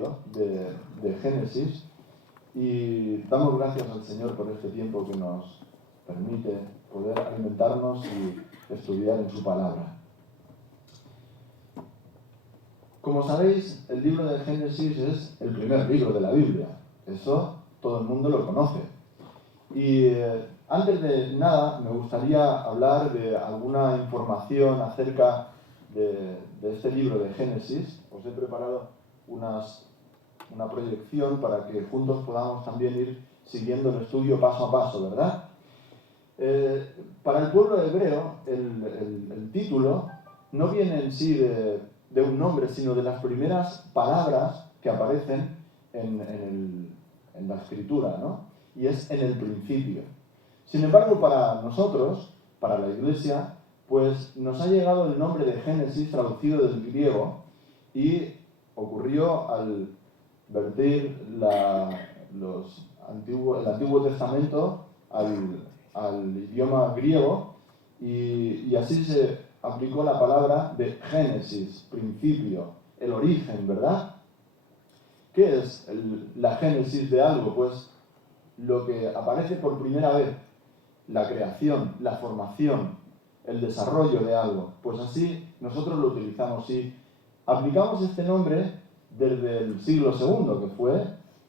estudio de Génesis y damos gracias al Señor por este tiempo que nos permite poder alimentarnos y estudiar en su palabra. Como sabéis, el libro de Génesis es el primer libro de la Biblia. Eso todo el mundo lo conoce. Y antes de nada, me gustaría hablar de alguna información acerca de este libro de Génesis. Os he preparado una proyección para que juntos podamos también ir siguiendo el estudio paso a paso, ¿verdad? Para el pueblo hebreo, el título no viene en sí de un nombre, sino de las primeras palabras que aparecen en la escritura, ¿no? Y es en el principio. Sin embargo, para nosotros, para la Iglesia, pues nos ha llegado el nombre de Génesis traducido del griego y ocurrió al vertir el Antiguo Testamento al idioma griego y así se aplicó la palabra de Génesis, principio, el origen, ¿verdad? ¿Qué es la génesis de algo? Pues lo que aparece por primera vez, la creación, la formación, el desarrollo de algo. Pues así nosotros lo utilizamos y aplicamos este nombre desde el siglo II,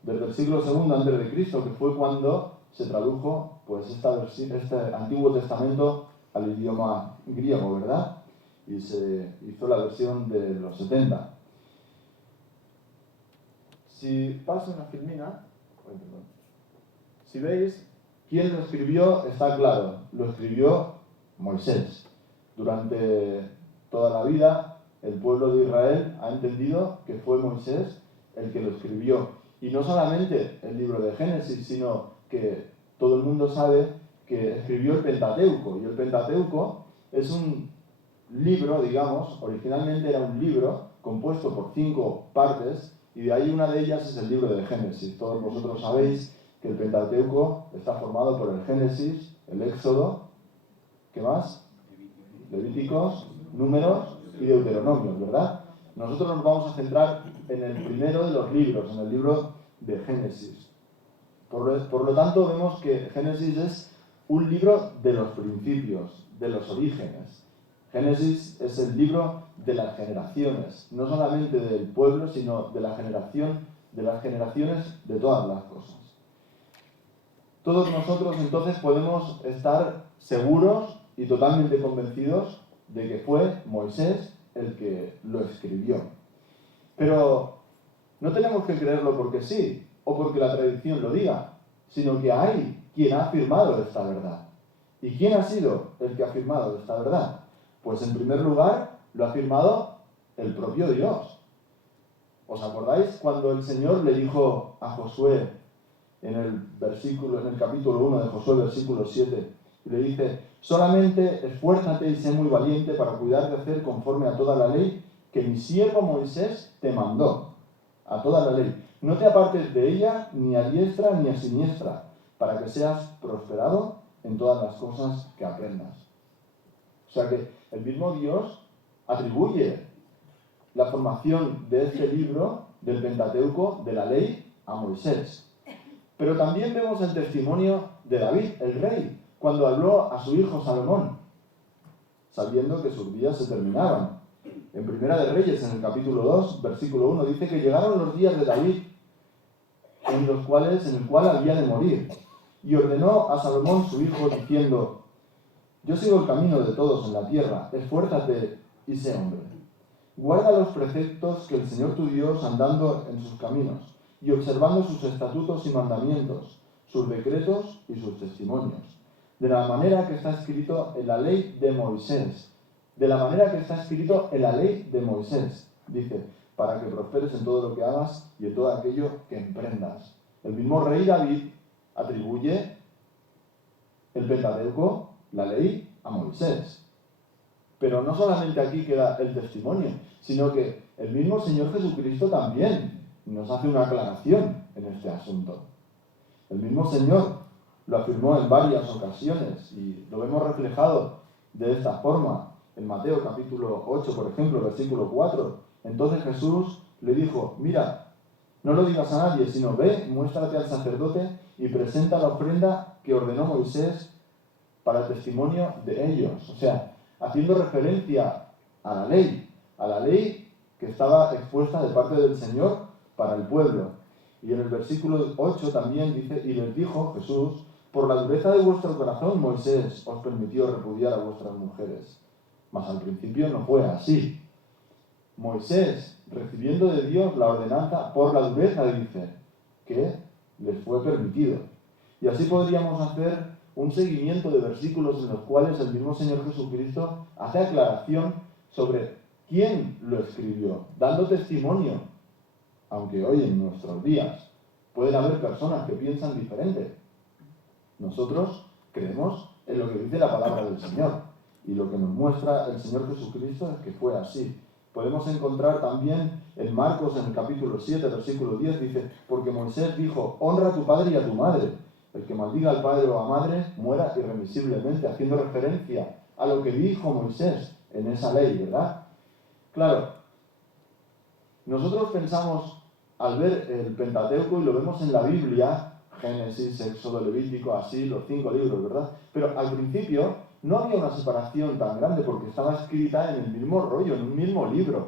desde el siglo II antes de Cristo, que fue cuando se tradujo pues este Antiguo Testamento al idioma griego, ¿verdad? Y se hizo la versión de los 70. Si paso una filmina, si veis, quién lo escribió está claro, lo escribió Moisés. Durante toda la vida, el pueblo de Israel ha entendido que fue Moisés el que lo escribió. Y no solamente el libro de Génesis, sino que todo el mundo sabe que escribió el Pentateuco. Y el Pentateuco es un libro, digamos, originalmente era un libro compuesto por 5 partes, y de ahí una de ellas es el libro de Génesis. Todos vosotros sabéis que el Pentateuco está formado por el Génesis, el Éxodo, ¿qué más? Levíticos, Números y Deuteronomios, ¿verdad? Nosotros nos vamos a centrar en el primero de los libros, en el libro de Génesis. Por lo tanto, vemos que Génesis es un libro de los principios, de los orígenes. Génesis es el libro de las generaciones, no solamente del pueblo, sino de la generación, de las generaciones de todas las cosas. Todos nosotros entonces podemos estar seguros y totalmente convencidos de que fue Moisés el que lo escribió. Pero no tenemos que creerlo porque sí, o porque la tradición lo diga, sino que hay quien ha afirmado esta verdad. ¿Y quién ha sido el que ha afirmado esta verdad? Pues en primer lugar lo ha afirmado el propio Dios. ¿Os acordáis cuando el Señor le dijo a Josué en el capítulo 1 de Josué, versículo 7, y le dice: solamente esfuérzate y sé muy valiente para cuidar de hacer conforme a toda la ley que mi siervo Moisés te mandó, a toda la ley. No te apartes de ella ni a diestra ni a siniestra, para que seas prosperado en todas las cosas que aprendas. O sea que el mismo Dios atribuye la formación de este libro, del Pentateuco, de la ley, a Moisés. Pero también vemos el testimonio de David, el rey, cuando habló a su hijo Salomón, sabiendo que sus días se terminaban. En Primera de Reyes, en el capítulo 2, versículo 1, dice que llegaron los días de David, en el cual había de morir. Y ordenó a Salomón su hijo, diciendo: yo sigo el camino de todos en la tierra, esfuérzate y sé hombre. Guarda los preceptos que el Señor tu Dios, andando en sus caminos, y observando sus estatutos y mandamientos, sus decretos y sus testimonios, de la manera que está escrito en la ley de Moisés. De la manera que está escrito en la ley de Moisés, dice, para que prosperes en todo lo que hagas y en todo aquello que emprendas. El mismo rey David atribuye el Pentateuco, la ley, a Moisés. Pero no solamente aquí queda el testimonio, sino que el mismo Señor Jesucristo también nos hace una aclaración en este asunto. El mismo Señor lo afirmó en varias ocasiones y lo vemos reflejado de esta forma. En Mateo capítulo 8, por ejemplo, versículo 4. Entonces Jesús le dijo: mira, No lo digas a nadie, sino ve, muéstrate al sacerdote y presenta la ofrenda que ordenó Moisés para el testimonio de ellos. O sea, haciendo referencia a la ley que estaba expuesta de parte del Señor para el pueblo. Y en el versículo 8 también dice, y les dijo Jesús, por la dureza de vuestro corazón Moisés os permitió repudiar a vuestras mujeres. Mas al principio no fue así. Moisés, recibiendo de Dios la ordenanza, por la dureza dice que les fue permitido. Y así podríamos hacer un seguimiento de versículos en los cuales el mismo Señor Jesucristo hace aclaración sobre quién lo escribió, dando testimonio, aunque hoy en nuestros días pueden haber personas que piensan diferente. Nosotros creemos en lo que dice la palabra del Señor, y lo que nos muestra el Señor Jesucristo es que fue así. Podemos encontrar también en Marcos, en el capítulo 7, versículo 10, dice, porque Moisés dijo, honra a tu padre y a tu madre. El que maldiga al padre o a madre muera irremisiblemente, haciendo referencia a lo que dijo Moisés en esa ley, ¿verdad? Claro, nosotros pensamos, al ver el Pentateuco, y lo vemos en la Biblia, Génesis, Éxodo, Levítico, así, los 5 libros, ¿verdad? Pero al principio no había una separación tan grande porque estaba escrita en el mismo rollo, en un mismo libro,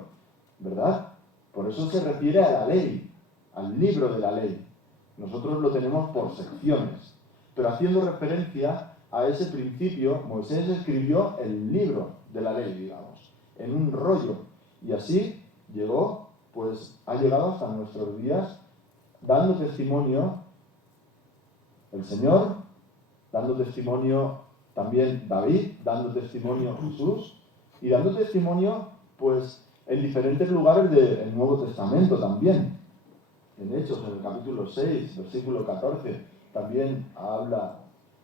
¿verdad? Por eso se refiere a la ley, al libro de la ley. Nosotros lo tenemos por secciones, pero haciendo referencia a ese principio, Moisés escribió el libro de la ley, digamos, en un rollo, y así llegó, pues ha llegado hasta nuestros días, dando testimonio el Señor, dando testimonio también David, dando testimonio Jesús, y dando testimonio, pues, en diferentes lugares del Nuevo Testamento también. En Hechos, en el capítulo 6, versículo 14, también habla,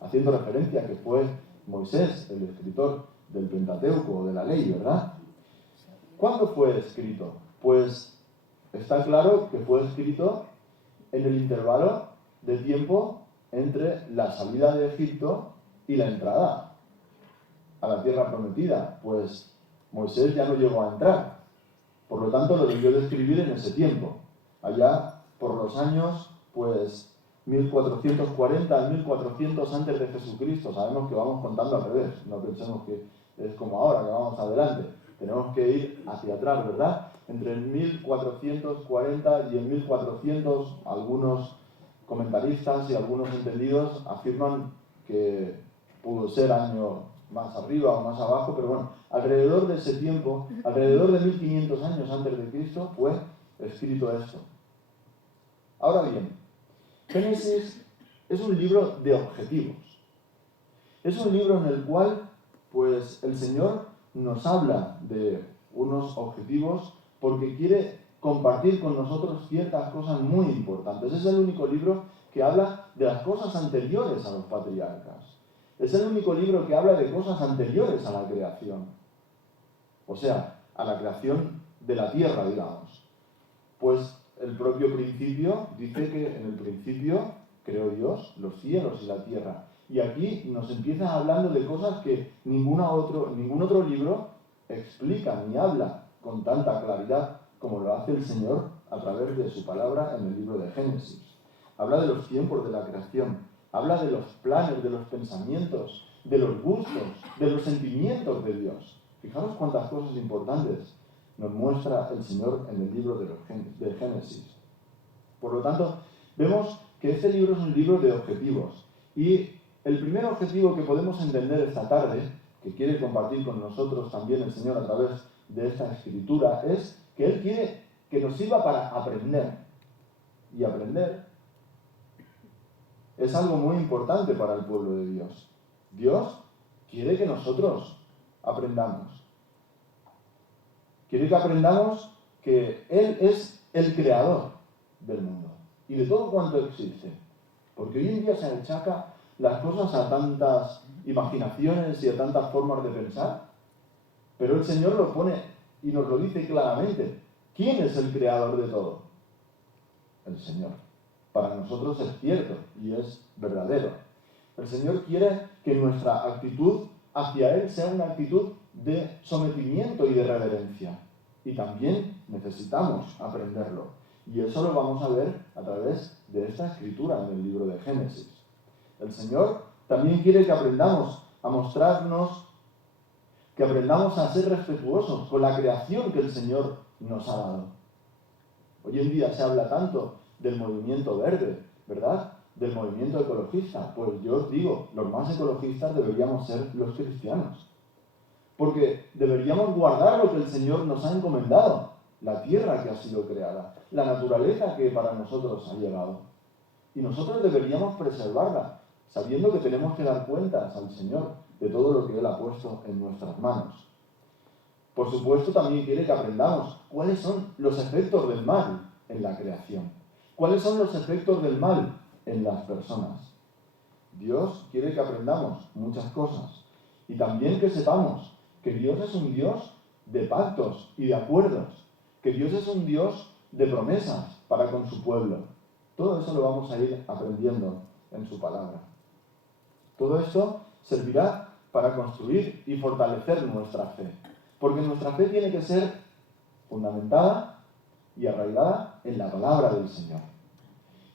haciendo referencia a que fue Moisés el escritor del Pentateuco o de la ley, ¿verdad? ¿Cuándo fue escrito? Pues está claro que fue escrito en el intervalo de tiempo entre la salida de Egipto y la entrada a la tierra prometida. Pues Moisés ya no llegó a entrar. Por lo tanto, lo debió de escribir en ese tiempo. Allá por los años, pues 1440, 1400 antes de Jesucristo. Sabemos que vamos contando al revés. No pensemos que es como ahora, que vamos adelante. Tenemos que ir hacia atrás, ¿verdad? Entre el 1440 y el 1400, algunos comentaristas y algunos entendidos afirman que pudo ser año más arriba o más abajo, pero bueno, alrededor de ese tiempo, alrededor de 1500 años antes de Cristo, fue escrito esto. Ahora bien, Génesis es un libro de objetivos. Es un libro en el cual, pues, el Señor nos habla de unos objetivos porque quiere compartir con nosotros ciertas cosas muy importantes. Es el único libro que habla de las cosas anteriores a los patriarcas. Es el único libro que habla de cosas anteriores a la creación. O sea, a la creación de la tierra, digamos. Pues el propio principio dice que en el principio creó Dios los cielos y la tierra. Y aquí nos empieza hablando de cosas que ningún otro libro explica ni habla con tanta claridad como lo hace el Señor a través de su palabra en el libro de Génesis. Habla de los tiempos de la creación, habla de los planes, de los pensamientos, de los gustos, de los sentimientos de Dios. Fijaros cuántas cosas importantes nos muestra el Señor en el libro de Génesis. Por lo tanto, vemos que este libro es un libro de objetivos. Y el primer objetivo que podemos entender esta tarde, que quiere compartir con nosotros también el Señor a través de esta escritura, es que Él quiere que nos sirva para aprender. Y aprender es algo muy importante para el pueblo de Dios. Dios quiere que nosotros aprendamos. Quiere que aprendamos que Él es el creador del mundo y de todo cuanto existe. Porque hoy en día se achaca las cosas a tantas imaginaciones y a tantas formas de pensar, pero el Señor lo pone y nos lo dice claramente. ¿Quién es el creador de todo? El Señor. Para nosotros es cierto y es verdadero. El Señor quiere que nuestra actitud hacia Él sea una actitud de sometimiento y de reverencia. Y también necesitamos aprenderlo. Y eso lo vamos a ver a través de esta escritura en el libro de Génesis. El Señor también quiere que aprendamos a mostrarnos, que aprendamos a ser respetuosos con la creación que el Señor nos ha dado. Hoy en día se habla tanto del movimiento verde, ¿verdad? Del movimiento ecologista. Pues yo os digo, los más ecologistas deberíamos ser los cristianos. Porque deberíamos guardar lo que el Señor nos ha encomendado, la tierra que ha sido creada, la naturaleza que para nosotros ha llegado. Y nosotros deberíamos preservarla, sabiendo que tenemos que dar cuentas al Señor de todo lo que Él ha puesto en nuestras manos. Por supuesto, también quiere que aprendamos cuáles son los efectos del mal en la creación. ¿Cuáles son los efectos del mal en las personas? Dios quiere que aprendamos muchas cosas. Y también que sepamos que Dios es un Dios de pactos y de acuerdos. Que Dios es un Dios de promesas para con su pueblo. Todo eso lo vamos a ir aprendiendo en su palabra. Todo esto servirá para construir y fortalecer nuestra fe. Porque nuestra fe tiene que ser fundamentada y arraigada en la palabra del Señor.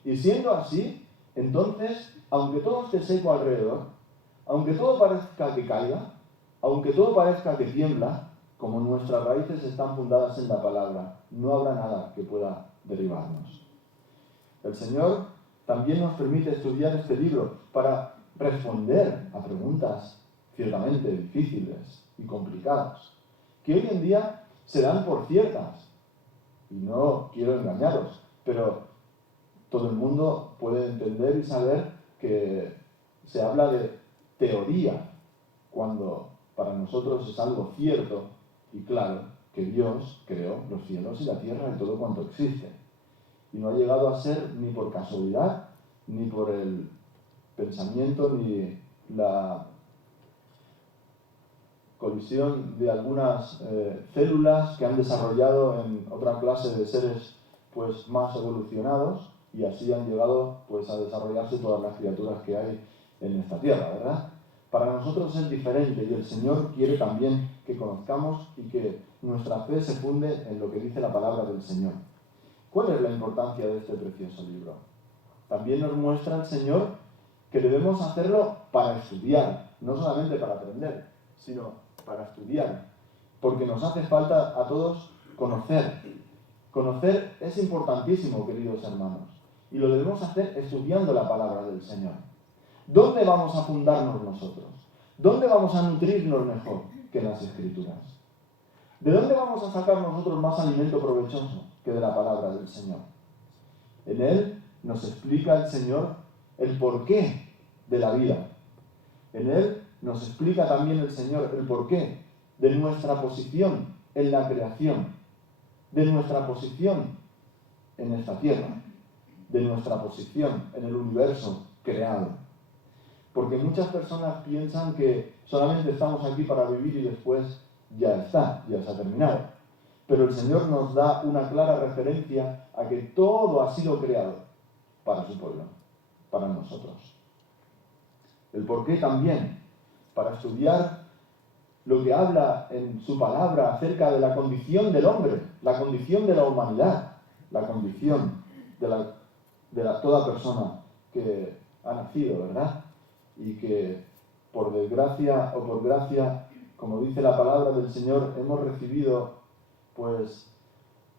Y siendo así, entonces, aunque todo esté seco alrededor, aunque todo parezca que caiga, aunque todo parezca que tiembla, como nuestras raíces están fundadas en la palabra, no habrá nada que pueda derribarnos. El Señor también nos permite estudiar este libro para responder a preguntas ciertamente difíciles y complicadas, que hoy en día se dan por ciertas. Y no quiero engañaros, pero todo el mundo puede entender y saber que se habla de teoría, cuando para nosotros es algo cierto y claro que Dios creó los cielos y la tierra y todo cuanto existe. Y no ha llegado a ser ni por casualidad, ni por el pensamiento, ni la colisión de algunas células que han desarrollado en otra clase de seres pues, más evolucionados, y así han llegado pues, a desarrollarse todas las criaturas que hay en esta tierra, ¿verdad? Para nosotros es diferente y el Señor quiere también que conozcamos y que nuestra fe se funde en lo que dice la palabra del Señor. ¿Cuál es la importancia de este precioso libro? También nos muestra el Señor que debemos hacerlo para estudiar, no solamente para aprender, sino para estudiar, porque nos hace falta a todos conocer. Conocer es importantísimo, queridos hermanos, y lo debemos hacer estudiando la palabra del Señor. ¿Dónde vamos a fundarnos nosotros? ¿Dónde vamos a nutrirnos mejor que en las Escrituras? ¿De dónde vamos a sacar nosotros más alimento provechoso que de la palabra del Señor? En él nos explica el Señor el porqué de la vida. En él nos explica también el Señor el porqué de nuestra posición en la creación, de nuestra posición en esta tierra, de nuestra posición en el universo creado. Porque muchas personas piensan que solamente estamos aquí para vivir y después ya está, ya se ha terminado. Pero el Señor nos da una clara referencia a que todo ha sido creado para su pueblo, para nosotros. El porqué también, para estudiar lo que habla en su palabra acerca de la condición del hombre, la condición de la humanidad, la condición de toda persona que ha nacido, ¿verdad? Y que por desgracia o por gracia, como dice la palabra del Señor, hemos recibido pues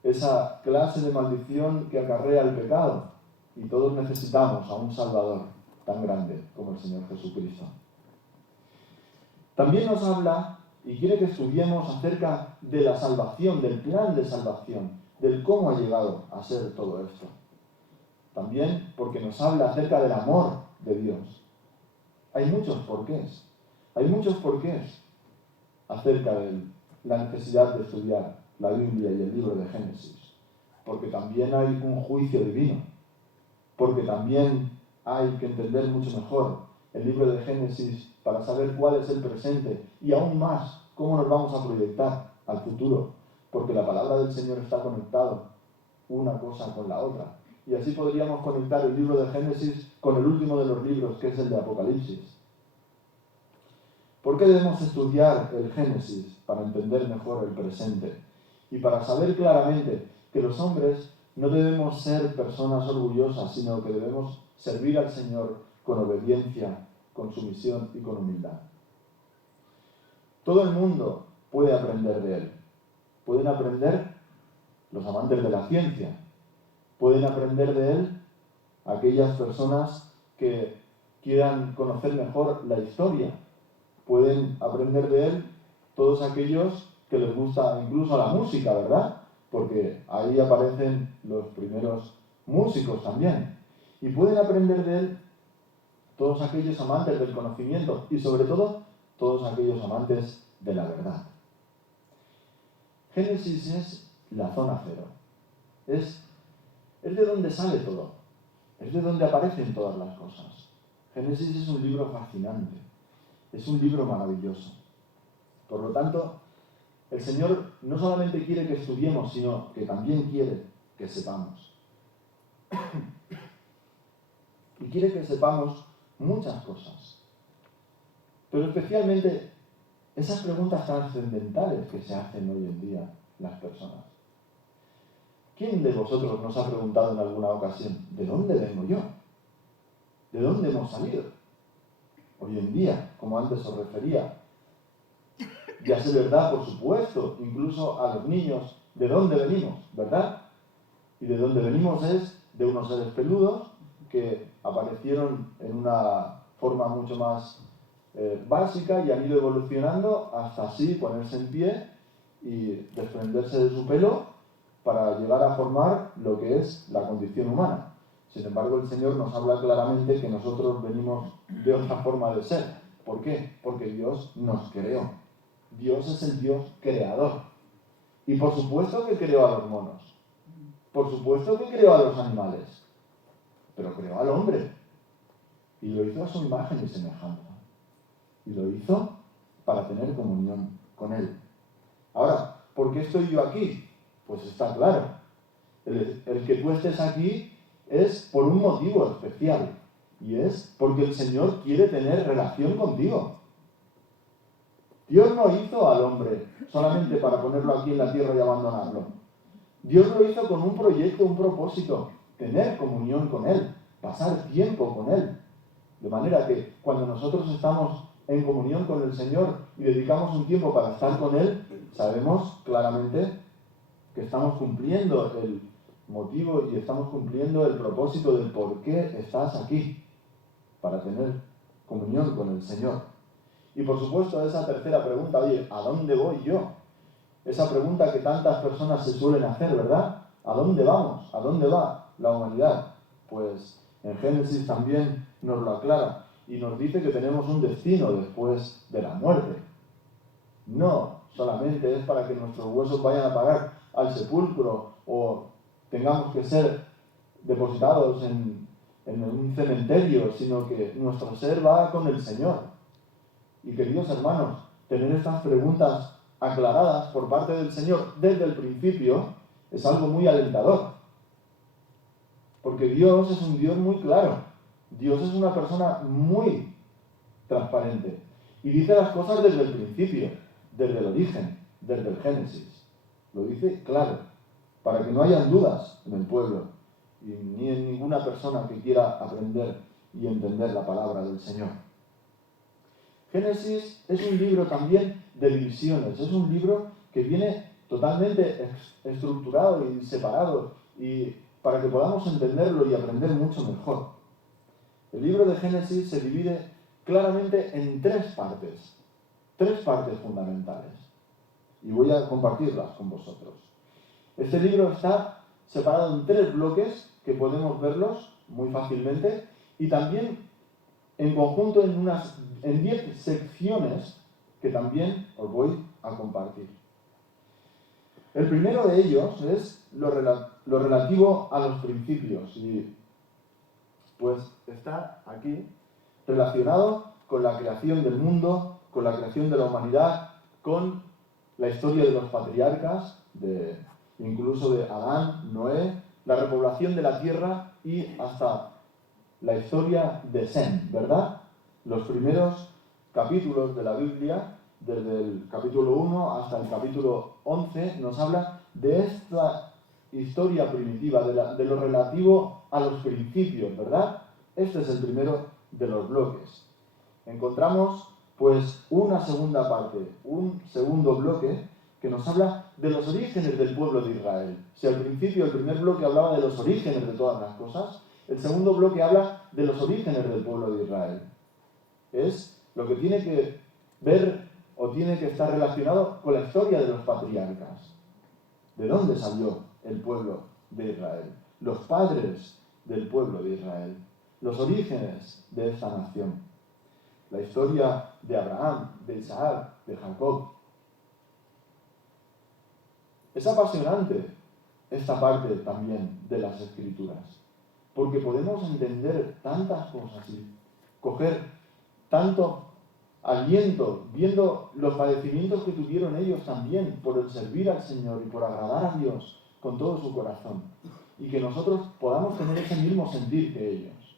esa clase de maldición que acarrea el pecado, y todos necesitamos a un Salvador tan grande como el Señor Jesucristo. También nos habla y quiere que estudiemos acerca de la salvación, del plan de salvación, del cómo ha llegado a ser todo esto. También porque nos habla acerca del amor de Dios. Hay muchos porqués. Hay muchos porqués acerca de la necesidad de estudiar la Biblia y el libro de Génesis. Porque también hay un juicio divino. Porque también hay que entender mucho mejor el libro de Génesis para saber cuál es el presente y aún más cómo nos vamos a proyectar al futuro. Porque la palabra del Señor está conectada una cosa con la otra. Y así podríamos conectar el libro de Génesis con el último de los libros, que es el de Apocalipsis. ¿Por qué debemos estudiar el Génesis? Para entender mejor el presente y para saber claramente que los hombres No debemos ser personas orgullosas, sino que debemos servir al Señor con obediencia, con sumisión y con humildad. Todo el mundo puede aprender de Él. Pueden aprender los amantes de la ciencia. Pueden aprender de Él aquellas personas que quieran conocer mejor la historia. Pueden aprender de Él todos aquellos que les gusta incluso la música, ¿verdad? Porque ahí aparecen los primeros músicos también. Y pueden aprender de Él todos aquellos amantes del conocimiento y sobre todo todos aquellos amantes de la verdad. Génesis es la zona cero. Es de donde sale todo. Es de donde aparecen todas las cosas. Génesis es un libro fascinante. Es un libro maravilloso. Por lo tanto, el Señor no solamente quiere que estudiemos, sino que también quiere que sepamos. Y quiere que sepamos muchas cosas. Pero especialmente esas preguntas trascendentales que se hacen hoy en día las personas. ¿Quién de vosotros nos ha preguntado en alguna ocasión, ¿de dónde vengo yo? ¿De dónde hemos salido? Hoy en día, como antes os refería, ya sé verdad, por supuesto, incluso a los niños, ¿de dónde venimos? ¿Verdad? Y de dónde venimos es de unos seres peludos que aparecieron en una forma mucho más básica y han ido evolucionando hasta así ponerse en pie y desprenderse de su pelo para llegar a formar lo que es la condición humana. Sin embargo, el Señor nos habla claramente que nosotros venimos de otra forma de ser. ¿Por qué? Porque Dios nos creó. Dios es el Dios creador. Y por supuesto que creó a los monos. Por supuesto que creó a los animales. Pero creó al hombre. Y lo hizo a su imagen y semejanza. Y lo hizo para tener comunión con Él. Ahora, ¿por qué estoy yo aquí? Pues está claro. El que tú estés aquí es por un motivo especial. Y es porque el Señor quiere tener relación contigo. Dios no hizo al hombre solamente para ponerlo aquí en la tierra y abandonarlo. Dios lo hizo con un proyecto, un propósito, tener comunión con Él, pasar tiempo con Él. De manera que cuando nosotros estamos en comunión con el Señor y dedicamos un tiempo para estar con Él, sabemos claramente que estamos cumpliendo el motivo y estamos cumpliendo el propósito del por qué estás aquí, para tener comunión con el Señor. Y por supuesto esa tercera pregunta, oye, ¿a dónde voy yo? Esa pregunta que tantas personas se suelen hacer, ¿verdad? ¿A dónde vamos? ¿A dónde va la humanidad? Pues en Génesis también nos lo aclara y nos dice que tenemos un destino después de la muerte. No solamente es para que nuestros huesos vayan a parar al sepulcro o tengamos que ser depositados en un cementerio, sino que nuestro ser va con el Señor. Y queridos hermanos, tener estas preguntas aclaradas por parte del Señor desde el principio es algo muy alentador. Porque Dios es un Dios muy claro. Dios es una persona muy transparente. Y dice las cosas desde el principio, desde el origen, desde el Génesis. Lo dice claro, para que no hayan dudas en el pueblo y ni en ninguna persona que quiera aprender y entender la palabra del Señor. Génesis es un libro también de divisiones, es un libro que viene totalmente estructurado y separado y para que podamos entenderlo y aprender mucho mejor. El libro de Génesis se divide claramente en tres partes fundamentales y voy a compartirlas con vosotros. Este libro está separado en tres bloques que podemos verlos muy fácilmente y también en conjunto en 10 secciones que también os voy a compartir. El primero de ellos es lo relativo a los principios y pues está aquí relacionado con la creación del mundo, con la creación de la humanidad, con la historia de los patriarcas, incluso de Adán, Noé, la repoblación de la tierra y hasta la historia de Sem, ¿verdad? Los primeros capítulos de la Biblia, desde el capítulo 1 hasta el capítulo 11, nos habla de esta historia primitiva, de lo relativo a los principios, ¿verdad? Este es el primero de los bloques. Encontramos, pues, una segunda parte, un segundo bloque que nos habla de los orígenes del pueblo de Israel. Si al principio el primer bloque hablaba de los orígenes de todas las cosas, el segundo bloque habla de los orígenes del pueblo de Israel. Es lo que tiene que ver o tiene que estar relacionado con la historia de los patriarcas. ¿De dónde salió el pueblo de Israel? Los padres del pueblo de Israel. Los orígenes de esta nación. La historia de Abraham, de Isaac, de Jacob. Es apasionante esta parte también de las Escrituras, porque podemos entender tantas cosas y coger tanto aliento, viendo los padecimientos que tuvieron ellos también por el servir al Señor y por agradar a Dios con todo su corazón, y que nosotros podamos tener ese mismo sentir que ellos,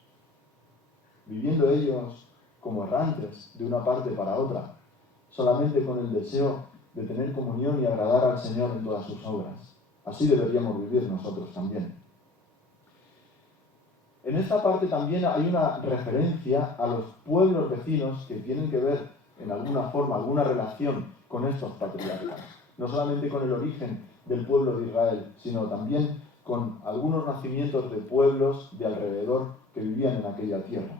viviendo ellos como errantes de una parte para otra, solamente con el deseo de tener comunión y agradar al Señor en todas sus obras. Así deberíamos vivir nosotros también. En esta parte también hay una referencia a los pueblos vecinos que tienen que ver, en alguna forma, alguna relación con estos patriarcas. No solamente con el origen del pueblo de Israel, sino también con algunos nacimientos de pueblos de alrededor que vivían en aquella tierra.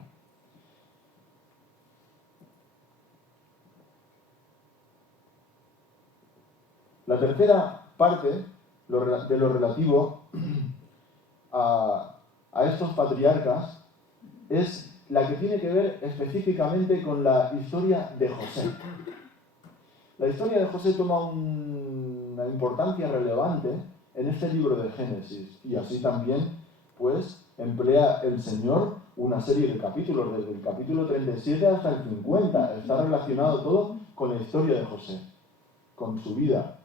La tercera parte de lo relativo a estos patriarcas es la que tiene que ver específicamente con la historia de José. La historia de José toma una importancia relevante en este libro de Génesis, y así también, pues, emplea el Señor una serie de capítulos, desde el capítulo 37 hasta el 50. Está relacionado todo con la historia de José, con su vida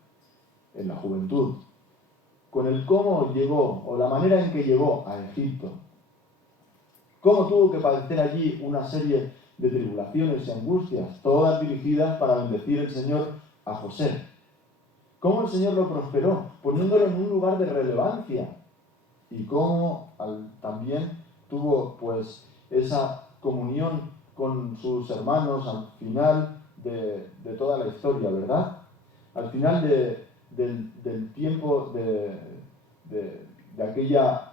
en la juventud, con el cómo llegó, o la manera en que llegó a Egipto, cómo tuvo que padecer allí una serie de tribulaciones y angustias, todas dirigidas para bendecir el Señor a José. Cómo el Señor lo prosperó, poniéndolo en un lugar de relevancia, y cómo también tuvo, pues, esa comunión con sus hermanos al final de toda la historia, ¿verdad? Al final del tiempo de aquella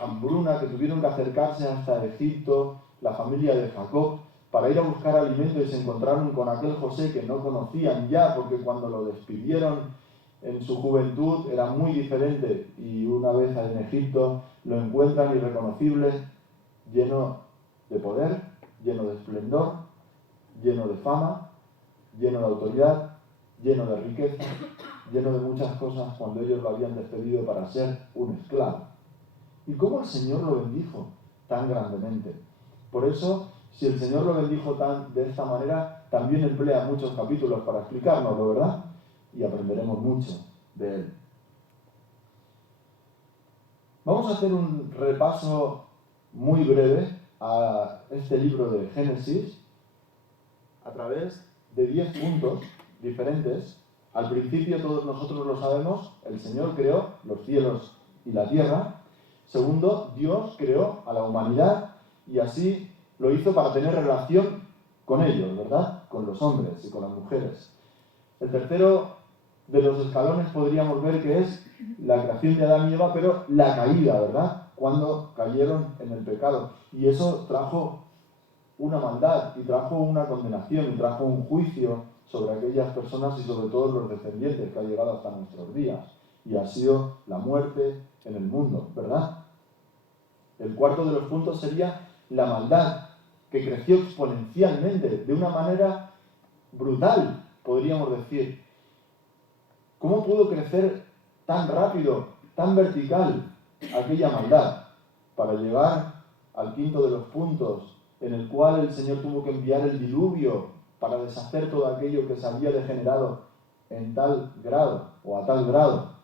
hambruna, que tuvieron que acercarse hasta Egipto, la familia de Jacob, para ir a buscar alimento, y se encontraron con aquel José que no conocían ya, porque cuando lo despidieron en su juventud era muy diferente, y una vez en Egipto lo encuentran irreconocible, lleno de poder, lleno de esplendor, lleno de fama, lleno de autoridad, lleno de riqueza, lleno de muchas cosas, cuando ellos lo habían despedido para ser un esclavo. ¿Y cómo el Señor lo bendijo tan grandemente? Por eso, si el Señor lo bendijo de esta manera, también emplea muchos capítulos para explicárnoslo, ¿verdad? Y aprenderemos mucho de él. Vamos a hacer un repaso muy breve a este libro de Génesis a través de 10 puntos diferentes. Al principio, todos nosotros lo sabemos, el Señor creó los cielos y la tierra. Segundo, Dios creó a la humanidad, y así lo hizo para tener relación con ellos, ¿verdad? Con los hombres y con las mujeres. El tercero de los escalones podríamos ver que es la creación de Adán y Eva, pero la caída, ¿verdad? Cuando cayeron en el pecado. Y eso trajo una maldad, y trajo una condenación, y trajo un juicio sobre aquellas personas y sobre todos los descendientes que ha llegado hasta nuestros días. Y ha sido la muerte en el mundo, ¿verdad? El cuarto de los puntos sería la maldad, que creció exponencialmente, de una manera brutal, podríamos decir. ¿Cómo pudo crecer tan rápido, tan vertical, aquella maldad? Para llegar al quinto de los puntos, en el cual el Señor tuvo que enviar el diluvio para deshacer todo aquello que se había degenerado en tal grado, o a tal grado.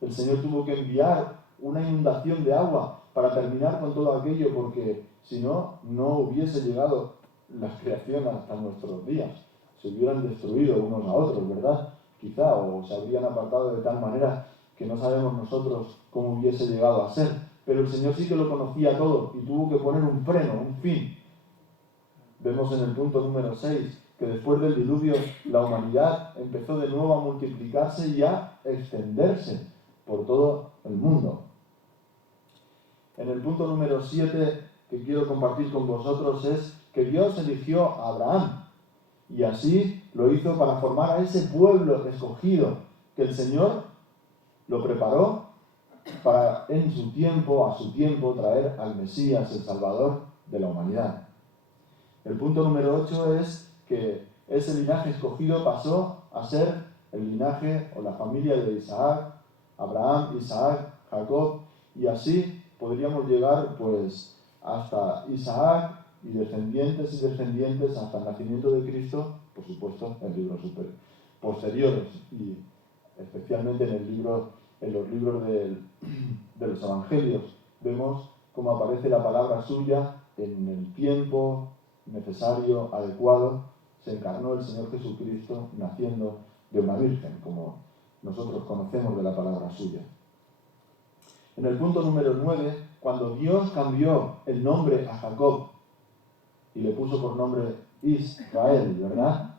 El Señor tuvo que enviar una inundación de agua para terminar con todo aquello, porque si no, no hubiese llegado la creación hasta nuestros días. Se hubieran destruido unos a otros, ¿verdad? Quizá, o se habrían apartado de tal manera que no sabemos nosotros cómo hubiese llegado a ser, pero el Señor sí que lo conocía todo y tuvo que poner un freno, un fin. Vemos en el punto número 6 que después del diluvio la humanidad empezó de nuevo a multiplicarse y a extenderse por todo el mundo. En el punto número 7 que quiero compartir con vosotros es que Dios eligió a Abraham y así lo hizo para formar a ese pueblo escogido que el Señor lo preparó para en su tiempo, a su tiempo, traer al Mesías, el Salvador de la humanidad. El punto número 8 es que ese linaje escogido pasó a ser el linaje o la familia de Isaac, Abraham, Isaac, Jacob, y así podríamos llegar pues hasta Isaac y descendientes hasta el nacimiento de Cristo, por supuesto en libros posteriores y especialmente en los libros de los evangelios vemos cómo aparece la palabra suya en el tiempo necesario, adecuado. Se encarnó el Señor Jesucristo naciendo de una virgen, como nosotros conocemos de la palabra suya. En el punto número 9, cuando Dios cambió el nombre a Jacob y le puso por nombre Israel, ¿verdad?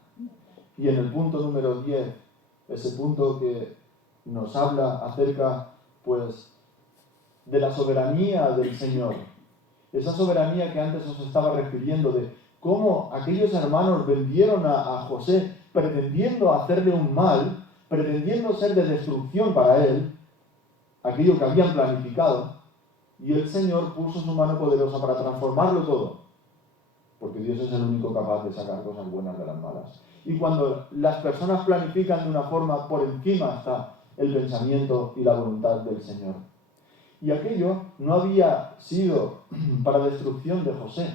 Y en el punto número 10, ese punto que nos habla acerca, pues, de la soberanía del Señor. Esa soberanía que antes os estaba refiriendo, de cómo aquellos hermanos vendieron a José pretendiendo hacerle un mal, pretendiendo ser de destrucción para él, aquello que habían planificado, y el Señor puso su mano poderosa para transformarlo todo, porque Dios es el único capaz de sacar cosas buenas de las malas. Y cuando las personas planifican de una forma, por encima está el pensamiento y la voluntad del Señor. Y aquello no había sido para destrucción de José,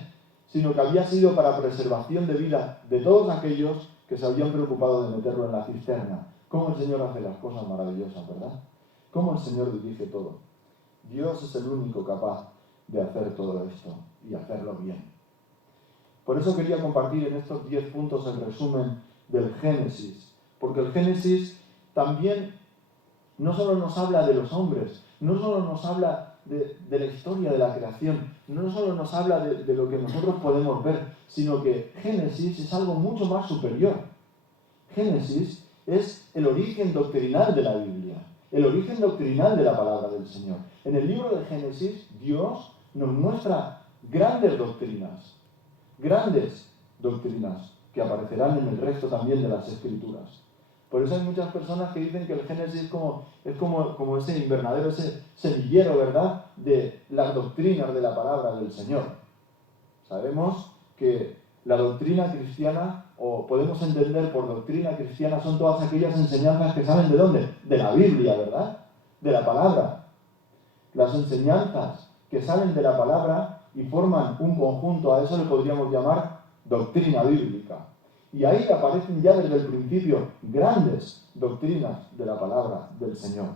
sino que había sido para preservación de vida de todos aquellos que se habían preocupado de meterlo en la cisterna. Cómo el Señor hace las cosas maravillosas, ¿verdad? Cómo el Señor dirige todo. Dios es el único capaz de hacer todo esto y hacerlo bien. Por eso quería compartir en estos 10 puntos el resumen del Génesis, porque el Génesis también no solo nos habla de los hombres, no solo nos habla de la historia de la creación, no solo nos habla de lo que nosotros podemos ver, sino que Génesis es algo mucho más superior. Génesis es el origen doctrinal de la Biblia, el origen doctrinal de la palabra del Señor. En el libro de Génesis, Dios nos muestra grandes doctrinas que aparecerán en el resto también de las Escrituras. Por eso hay muchas personas que dicen que el Génesis es como ese invernadero, ese semillero, ¿verdad?, de las doctrinas de la palabra del Señor. Sabemos que la doctrina cristiana, o podemos entender por doctrina cristiana, son todas aquellas enseñanzas que salen ¿de dónde? De la Biblia, ¿verdad? De la palabra. Las enseñanzas que salen de la palabra y forman un conjunto, a eso le podríamos llamar doctrina bíblica. Y ahí aparecen ya desde el principio grandes doctrinas de la palabra del Señor.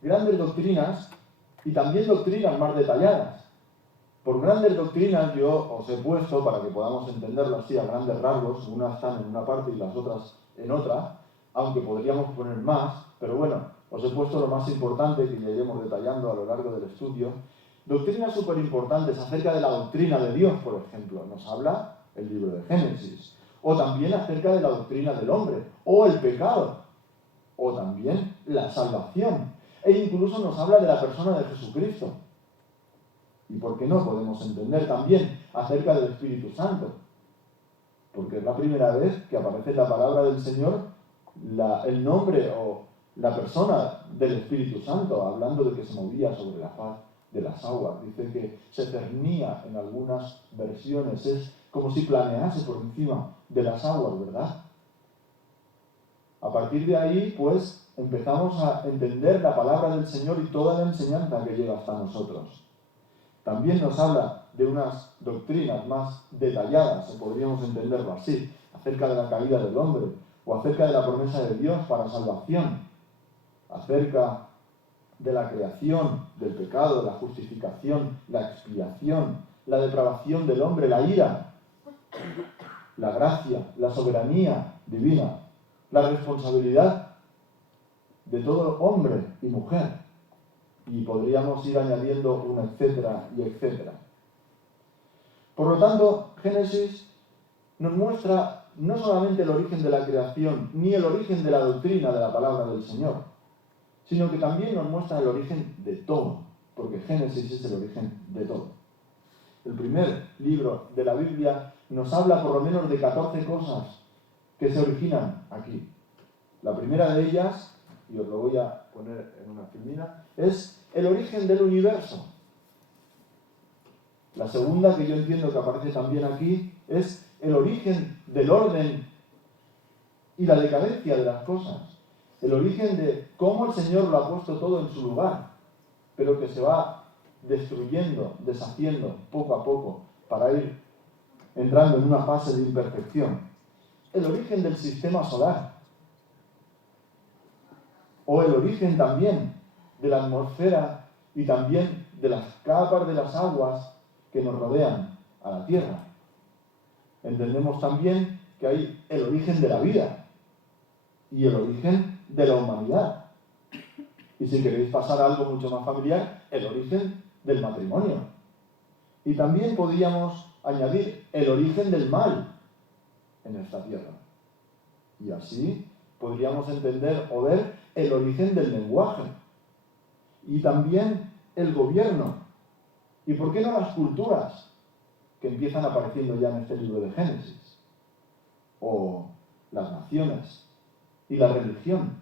Grandes doctrinas y también doctrinas más detalladas. Por grandes doctrinas yo os he puesto, para que podamos entenderlo así a grandes rasgos, unas están en una parte y las otras en otra, aunque podríamos poner más, pero bueno, os he puesto lo más importante que ya iremos detallando a lo largo del estudio. Doctrinas súper importantes acerca de la doctrina de Dios, por ejemplo, nos habla el libro de Génesis. O también acerca de la doctrina del hombre, o el pecado, o también la salvación. E incluso nos habla de la persona de Jesucristo. ¿Y por qué no podemos entender también acerca del Espíritu Santo? Porque es la primera vez que aparece en la palabra del Señor el nombre o la persona del Espíritu Santo, hablando de que se movía sobre la faz de las aguas. Dice que se cernía en algunas versiones, es como si planease por encima de las aguas, ¿verdad? A partir de ahí, pues, empezamos a entender la palabra del Señor y toda la enseñanza que llega hasta nosotros. También nos habla de unas doctrinas más detalladas, o podríamos entenderlo así, acerca de la caída del hombre, o acerca de la promesa de Dios para salvación, acerca de la creación, del pecado, la justificación, la expiación, la depravación del hombre, la ira, la gracia, la soberanía divina, la responsabilidad de todo hombre y mujer. Y podríamos ir añadiendo un etcétera y etcétera. Por lo tanto, Génesis nos muestra no solamente el origen de la creación, ni el origen de la doctrina de la palabra del Señor, sino que también nos muestra el origen de todo, porque Génesis es el origen de todo. El primer libro de la Biblia nos habla por lo menos de 14 cosas que se originan aquí. La primera de ellas, y os lo voy a poner en una filmina, es el origen del universo. La segunda, que yo entiendo que aparece también aquí, es el origen del orden y la decadencia de las cosas. El origen de cómo el Señor lo ha puesto todo en su lugar, pero que se va destruyendo, deshaciendo poco a poco para ir entrando en una fase de imperfección. El origen del sistema solar. O el origen también de la atmósfera y también de las capas de las aguas que nos rodean a la Tierra. Entendemos también que hay el origen de la vida y el origen de la humanidad. Y si queréis pasar a algo mucho más familiar, el origen del matrimonio. Y también podríamos añadir el origen del mal en esta tierra. Y así podríamos entender o ver el origen del lenguaje. Y también el gobierno. ¿Y por qué no las culturas que empiezan apareciendo ya en este libro de Génesis? O las naciones y la religión.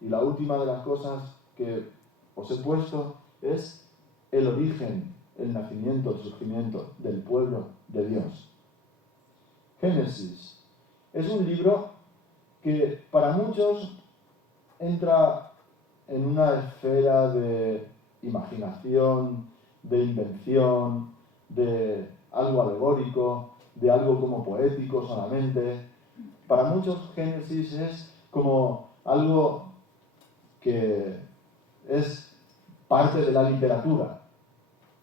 Y la última de las cosas que os he puesto es el origen, el nacimiento, el surgimiento del pueblo de Dios. Génesis es un libro que para muchos entra en una esfera de imaginación, de invención, de algo alegórico, de algo como poético solamente. Para muchos Génesis es como algo que es parte de la literatura,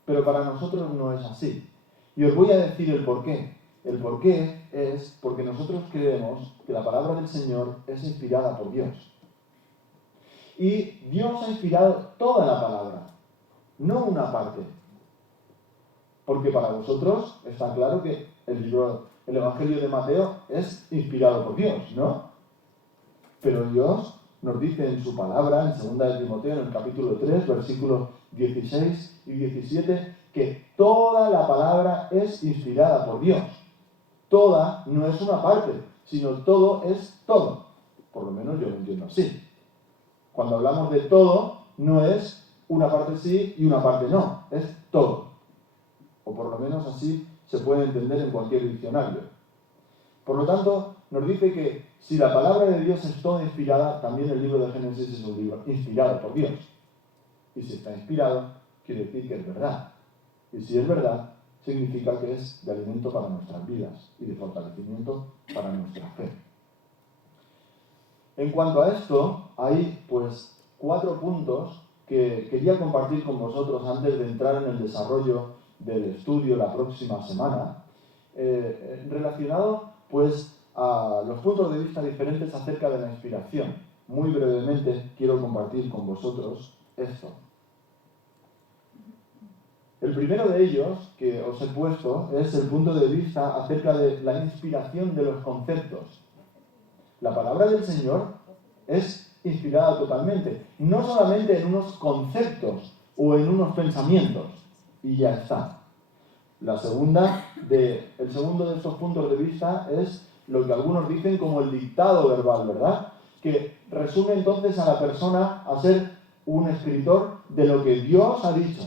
pero para nosotros no es así. Y os voy a decir el porqué. El porqué es porque nosotros creemos que la palabra del Señor es inspirada por Dios. Y Dios ha inspirado toda la palabra, no una parte. Porque para vosotros está claro que el Evangelio de Mateo es inspirado por Dios, ¿no? Pero Dios nos dice en su palabra, en 2 de Timoteo, en el capítulo 3, versículos 16 y 17, que toda la palabra es inspirada por Dios. Toda no es una parte, sino todo es todo. Por lo menos yo lo entiendo así. Cuando hablamos de todo, no es una parte sí y una parte no, es todo. O por lo menos así se puede entender en cualquier diccionario. Por lo tanto, nos dice que si la palabra de Dios es toda inspirada, también el libro de Génesis es un libro inspirado por Dios. Y si está inspirado, quiere decir que es verdad. Y si es verdad, significa que es de alimento para nuestras vidas y de fortalecimiento para nuestra fe. En cuanto a esto, hay pues 4 puntos que quería compartir con vosotros antes de entrar en el desarrollo del estudio la próxima semana, relacionado pues a los puntos de vista diferentes acerca de la inspiración. Muy brevemente quiero compartir con vosotros esto. El primero de ellos que os he puesto es el punto de vista acerca de la inspiración de los conceptos. La palabra del Señor es inspirada totalmente, no solamente en unos conceptos o en unos pensamientos, y ya está. El segundo de estos puntos de vista es lo que algunos dicen como el dictado verbal, ¿verdad? Que resume entonces a la persona a ser un escritor de lo que Dios ha dicho.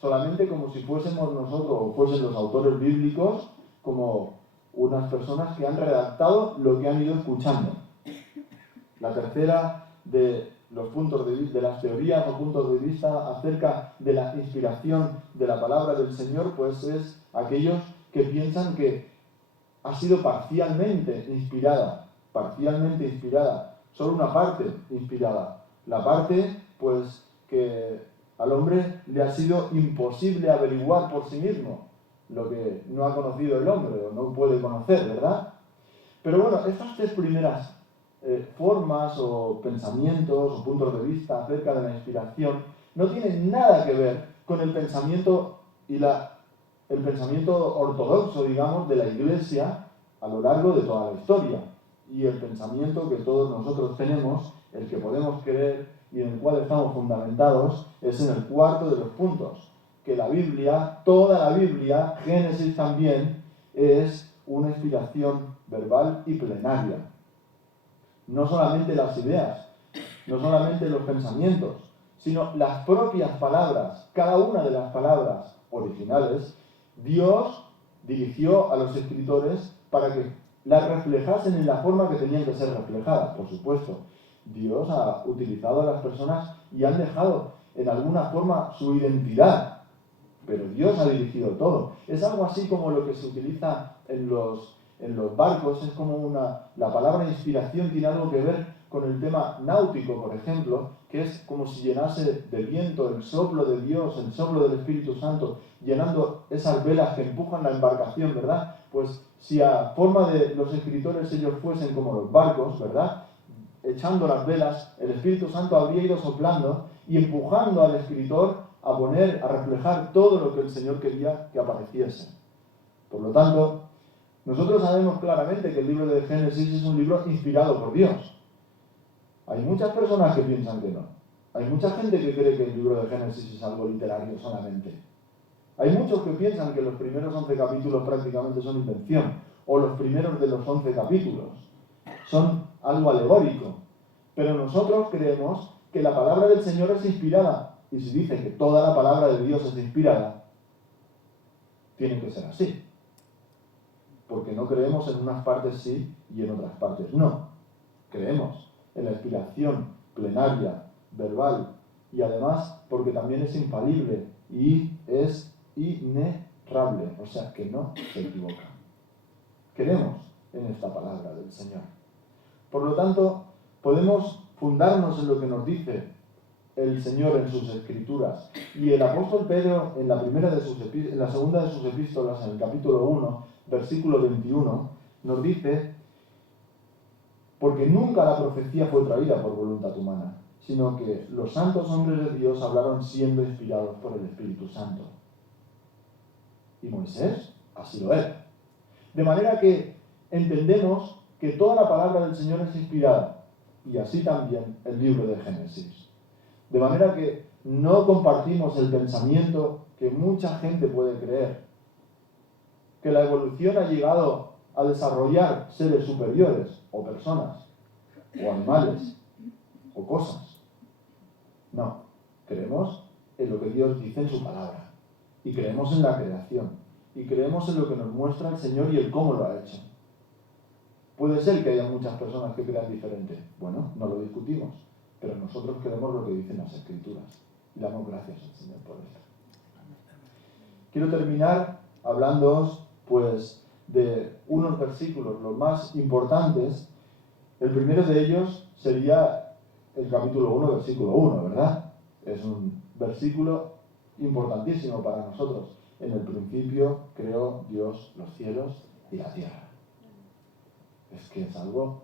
Solamente como si fuésemos nosotros o fuesen los autores bíblicos como unas personas que han redactado lo que han ido escuchando. La tercera de los puntos de las teorías o puntos de vista acerca de la inspiración de la palabra del Señor, pues es aquellos que piensan que ha sido parcialmente inspirada, solo una parte inspirada. La parte, pues, que al hombre le ha sido imposible averiguar por sí mismo, lo que no ha conocido el hombre o no puede conocer, ¿verdad? Pero bueno, estas tres primeras formas o pensamientos o puntos de vista acerca de la inspiración no tienen nada que ver con el pensamiento el pensamiento ortodoxo, digamos, de la Iglesia a lo largo de toda la historia. Y el pensamiento que todos nosotros tenemos, el que podemos creer y en el cual estamos fundamentados, es en el cuarto de los puntos. Que la Biblia, toda la Biblia, Génesis también, es una inspiración verbal y plenaria. No solamente las ideas, no solamente los pensamientos, sino las propias palabras, cada una de las palabras originales, Dios dirigió a los escritores para que las reflejasen en la forma que tenían que ser reflejadas, por supuesto. Dios ha utilizado a las personas y han dejado en alguna forma su identidad, pero Dios ha dirigido todo. Es algo así como lo que se utiliza en los barcos, es como la palabra inspiración tiene algo que ver con el tema náutico, por ejemplo, que es como si llenase de viento el soplo de Dios, el soplo del Espíritu Santo, llenando esas velas que empujan la embarcación, ¿verdad? Pues si a forma de los escritores ellos fuesen como los barcos, ¿verdad? Echando las velas, el Espíritu Santo habría ido soplando y empujando al escritor a reflejar todo lo que el Señor quería que apareciese. Por lo tanto, nosotros sabemos claramente que el libro de Génesis es un libro inspirado por Dios. Hay muchas personas que piensan que no. Hay mucha gente que cree que el libro de Génesis es algo literario solamente. Hay muchos que piensan que los primeros 11 capítulos prácticamente son invención, o los primeros de los 11 capítulos son algo alegórico. Pero nosotros creemos que la palabra del Señor es inspirada. Y si dice que toda la palabra de Dios es inspirada, tiene que ser así. Porque no creemos en unas partes sí y en otras partes no. Creemos en la inspiración plenaria, verbal, y además porque también es infalible y es inerrable, o sea que no se equivoca. Creemos en esta palabra del Señor. Por lo tanto, podemos fundarnos en lo que nos dice el Señor en sus Escrituras. Y el apóstol Pedro, en la segunda de sus epístolas, en el capítulo 1, versículo 21, nos dice: porque nunca la profecía fue traída por voluntad humana, sino que los santos hombres de Dios hablaron siendo inspirados por el Espíritu Santo. Y Moisés así lo era. De manera que entendemos que toda la palabra del Señor es inspirada, y así también el libro de Génesis. De manera que no compartimos el pensamiento que mucha gente puede creer, que la evolución ha llegado a desarrollar seres superiores, o personas, o animales, o cosas. No, creemos en lo que Dios dice en su palabra, y creemos en la creación, y creemos en lo que nos muestra el Señor y el cómo lo ha hecho. Puede ser que haya muchas personas que crean diferente. Bueno, no lo discutimos, pero nosotros creemos lo que dicen las Escrituras, y damos gracias al Señor por esto. Quiero terminar hablándoos, pues, de unos versículos, los más importantes. El primero de ellos sería el capítulo 1, versículo 1, ¿verdad? Es un versículo importantísimo para nosotros. En el principio creó Dios los cielos y la tierra. Es que es algo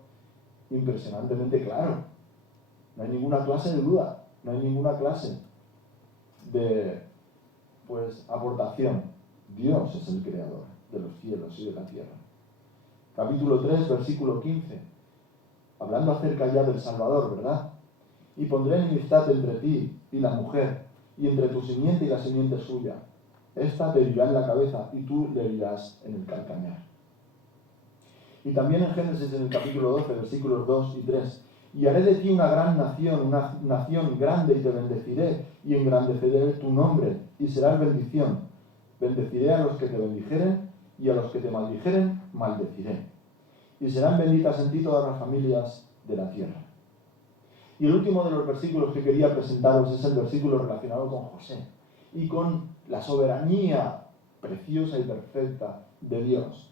impresionantemente claro. No hay ninguna clase de duda, no hay ninguna clase de, aportación. Dios es el creador de los cielos y de la tierra. Capítulo 3, versículo 15. Hablando acerca ya del Salvador, ¿verdad? Y pondré enemistad entre ti y la mujer, y entre tu simiente y la simiente suya. Esta te herirá en la cabeza, y tú le herirás en el calcañar. Y también en Génesis, en el capítulo 12, versículos 2 y 3. Y haré de ti una gran nación, una nación grande, y te bendeciré, y engrandeceré tu nombre, y serás bendición. Bendeciré a los que te bendijeren, y a los que te maldijeren, maldeciré. Y serán benditas en ti todas las familias de la tierra. Y el último de los versículos que quería presentaros es el versículo relacionado con José, y con la soberanía preciosa y perfecta de Dios.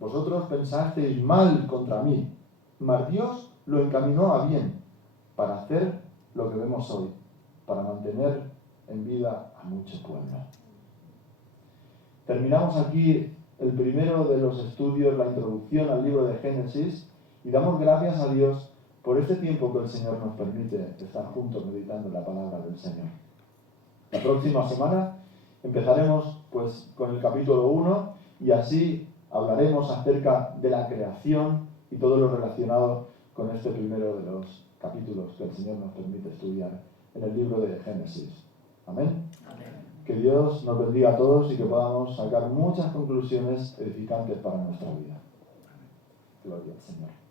Vosotros pensasteis mal contra mí, mas Dios lo encaminó a bien, para hacer lo que vemos hoy, para mantener en vida a mucho pueblo. Terminamos aquí el primero de los estudios, la introducción al libro de Génesis, y damos gracias a Dios por este tiempo que el Señor nos permite estar juntos meditando la palabra del Señor. La próxima semana empezaremos pues con el capítulo 1 y así hablaremos acerca de la creación y todo lo relacionado con este primero de los capítulos que el Señor nos permite estudiar en el libro de Génesis. Amén. Amén. Que Dios nos bendiga a todos y que podamos sacar muchas conclusiones edificantes para nuestra vida. Gloria al Señor.